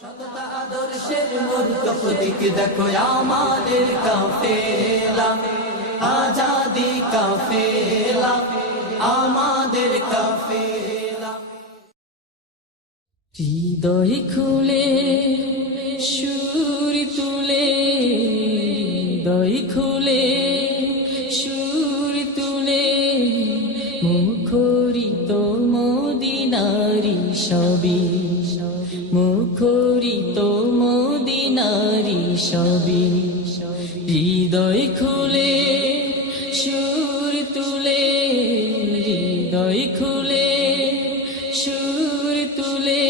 সততা আদর্শের মূর্ত প্রতীক দেখো আমাদের কাফেলা, আজাদি কাফেলা, আমাদের কাফেলা। হৃদয় খুলে সুর তুলে, হৃদয় খুলে সুর তুলে, মুখরিত মদিনারি সবই, মুখরিত মদিনারি সবই। হৃদয় খুলে সুর তুলে, হৃদয় খুলে সুর তুলে,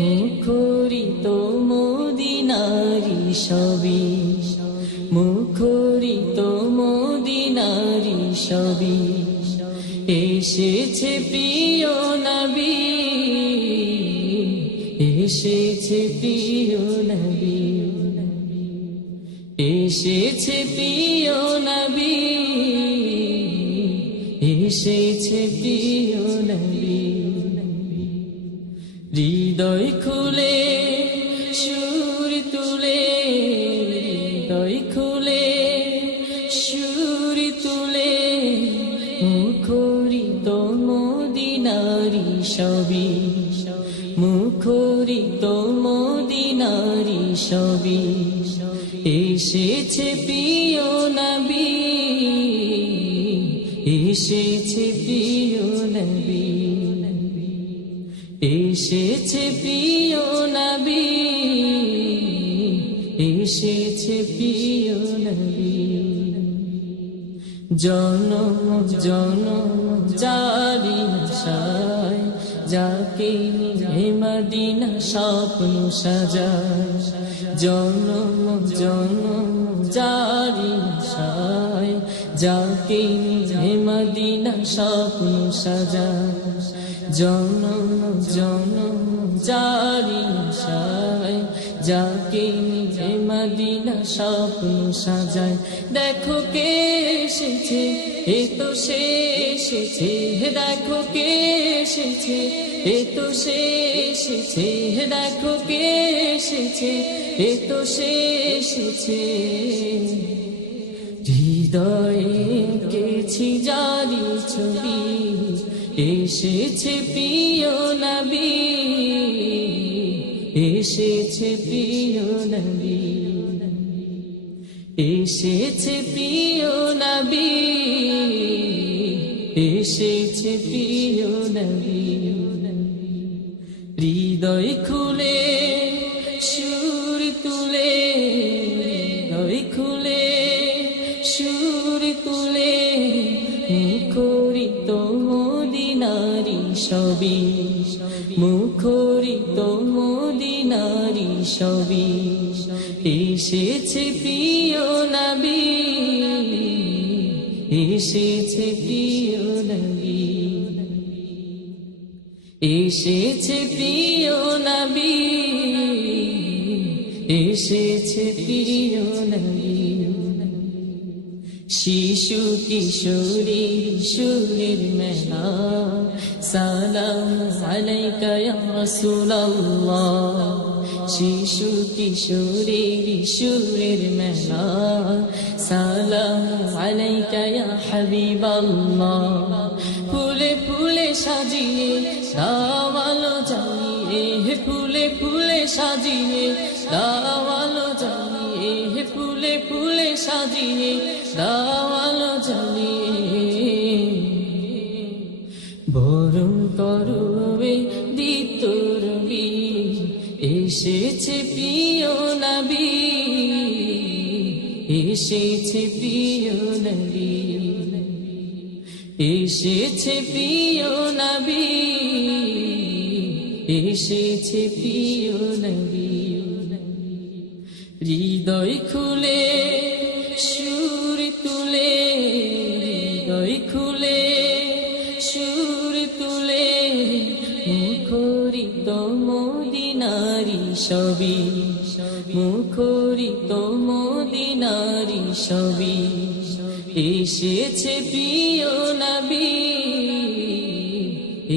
মুখরিত মদিনারি সবই, মুখরিত মদিনারি সবই। এসেছে প্রিয় নবী, এসেছে প্রিয় নবী, এসেছে প্রিয় নবী, এসেছে প্রিয় নবী। হৃদয় খুলে সুর তুলে, হৃদয় খুলে সুর তুলে, মুখরিত মদিনারি সবই, মুখরিত মদিনারি সবই। এসেছে প্রিয় নবী, এসেছে প্রিয় নবী, এসেছে প্রিয় নবী, এসেছে প্রিয় নবী। জনম জনম জারি আশায়, যাকে নিয়ে মদিনা স্বপ্ন সাজায়। জনম জনম জারি আশায়, যাকে নিয়ে মদিনা স্বপ্ন সাজায়। জনম জনম জারি আশায়, যাকে নিয়ে মদিনা স্বপ্ন সাজায়। দেখো কে এসেছে, এ তো সে এসেছে, দেখো কে এসেছে, এ তো সে এসেছে, দেখো কে এসেছে, এ তো সে এসেছে। হৃদয়ে এঁকেছি জারি ছবি, এসেছে প্রিয় নবী, এসেছে প্রিয় নবী, এসেছে প্রিয় নবী, এসেছে প্রিয় নবী। হৃদয় খুলে সুর তুলে, হৃদয় খুলে সুর তুলে, মুখরিত মদিনারি সবই, মুখরিত মদিনারি সবই। এসেছে প্রিয় নবী, এসেছে প্রিয় নবী, এসেছে প্রিয় নবী, এসেছে প্রিয় নবী। শিশু কিশোরী সুরের মেলা, সালাম আলাইকা ইয়া রাসূলুল্লাহ। শিশু কিশোরী সুরের মেলা, সালাম আলাইকা ইয়া হাবিবাল্লাহ। ফুলে ফুলে সাজিয়ে দাওয়ালো জ্বালিয়ে, ফুলে ফুলে সাজিয়ে দাওয়ালো জ্বালিয়ে, ফুলে ফুলে সাজিয়ে দাওয়ালো জ্বালিয়ে। বরণ করবে দিত রবি, এসেছে প্রিয় নবী, এসেছে প্রিয় নবী, এসেছে প্রিয় নবী, এসেছে প্রিয় নবী। হৃদয় খুলে সুর তুলে, হৃদয় খুলে সুর তুলে, মুখরিত মদিনারি সবই, মুখরিত মদিনারি সবই। এসেছে প্রিয় নবী,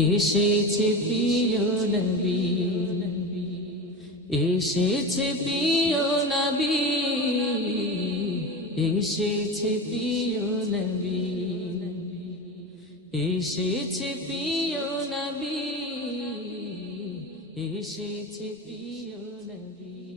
এসেছে প্রিয় নবী, এসেছে প্রিয় নবী, এসেছে প্রিয় নবী, এসেছে প্রিয় নবী, এসেছে প্রিয় নবী।